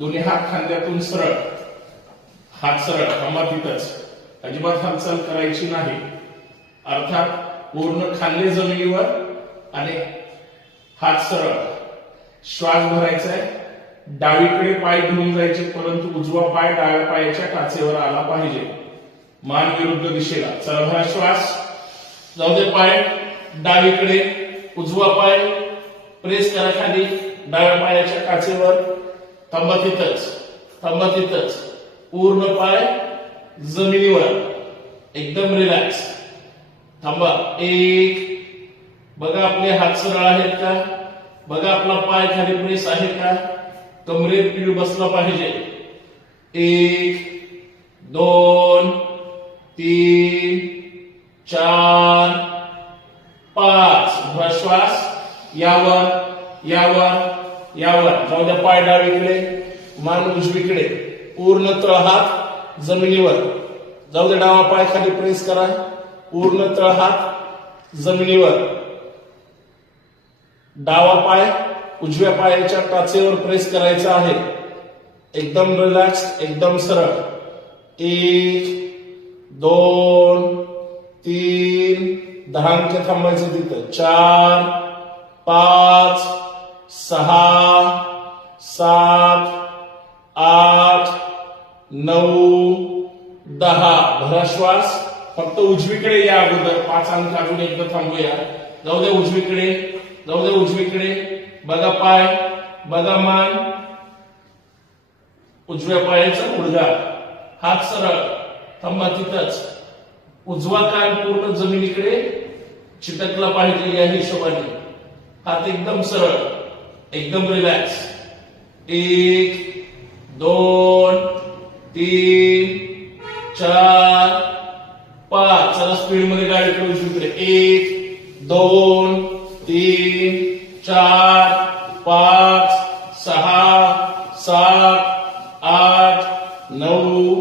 दोन्ही हात खांद्यातून सरळ, हात सरळ, थांबा तिथंच, अजिबात हालचाल करायची नाही. अर्थात पूर्ण खांदे जमिनीवर आणि हात सरळ. श्वास भरायचा आहे. डावीकडे पाय घेऊन जायचे, परंतु उजवा पाय डाव्या पायाच्या टाचेवर आला पाहिजे, मान विरुद्ध दिशेला. चला भरा श्वास. जाऊ दे पाय डावीकडे, उजवा पाय प्रेस करा खाली डाव्या पायाच्या टाचेवर. थांबा तिथंच, थांबा तिथंच. पूर्ण पाय जमिनीवर, एकदम रिलॅक्स. थांबा. एक, बघा आपले हात सरळ आहेत का, बघा आपला पाय खाली प्रेस आहे का, कमरेत पीळ बसला पाहिजे. एक, दोन, तीन, चार, पाच. भरा श्वास. यावर, यावर, यावर. जाऊ द्या पाय डावीकडे, मान उजवीकडे. पूर्ण तळहात जमिनीवर. जाऊ दे डावा पाय खाली प्रेस करा. पूर्ण तळहात जमिनीवर. डावा पाय उजव्या पायाच्या टाचेवर प्रेस करायचा आहे. एकदम रिलॅक्स, एकदम सरळ. एक, दोन, तीन, 10 अंक थांबायचे तिथं. 4, 5, 6, 7, 8, 9, 10. भरा श्वास. फक्त उजवीकडे या अगोदर. 5 अंक अजून एकदा थांबूया. जाऊ दे उजवीकडे, जाऊ दे उजवीकडे. बघा पाय, बघा मान, उजव्या पायाचा गुडघा, हात सरळ. थांबा तिथंच. उजवा कान पूर्ण जमिनीकडे चिटकला पाहिजे या हिशोबाने. हात एकदम सरळ, एकदम रिलॅक्स. एक, दोन, तीन, चार, 5. चला स्पीड मध्ये गाडीकडे उजवीकडे. 1, 2, 3, 4, 5, 6, 7, 8, 9,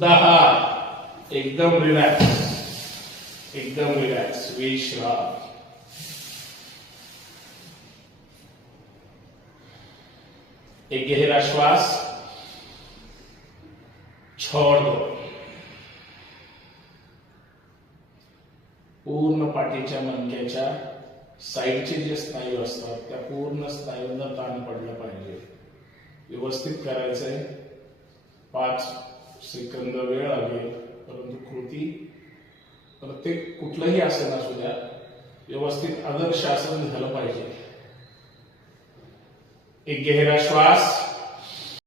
10. एकदम रिलॅक्स, एकदम रिलॅक्स. विश्राम. एक गहरा श्वास, छोड़ दो. पूर्ण पाठीच्या मणक्याच्या साईडचे जे स्नायू असतात त्या पूर्ण स्नायूंना ताण पडला पाहिजे. व्यवस्थित करायचंय. 5 सेकंद वेळ लागेल, परंतु कृती प्रत्येक कुठलंही आसन असू द्या, व्यवस्थित आदर्श आसन झालं पाहिजे. एक गहरा श्वास,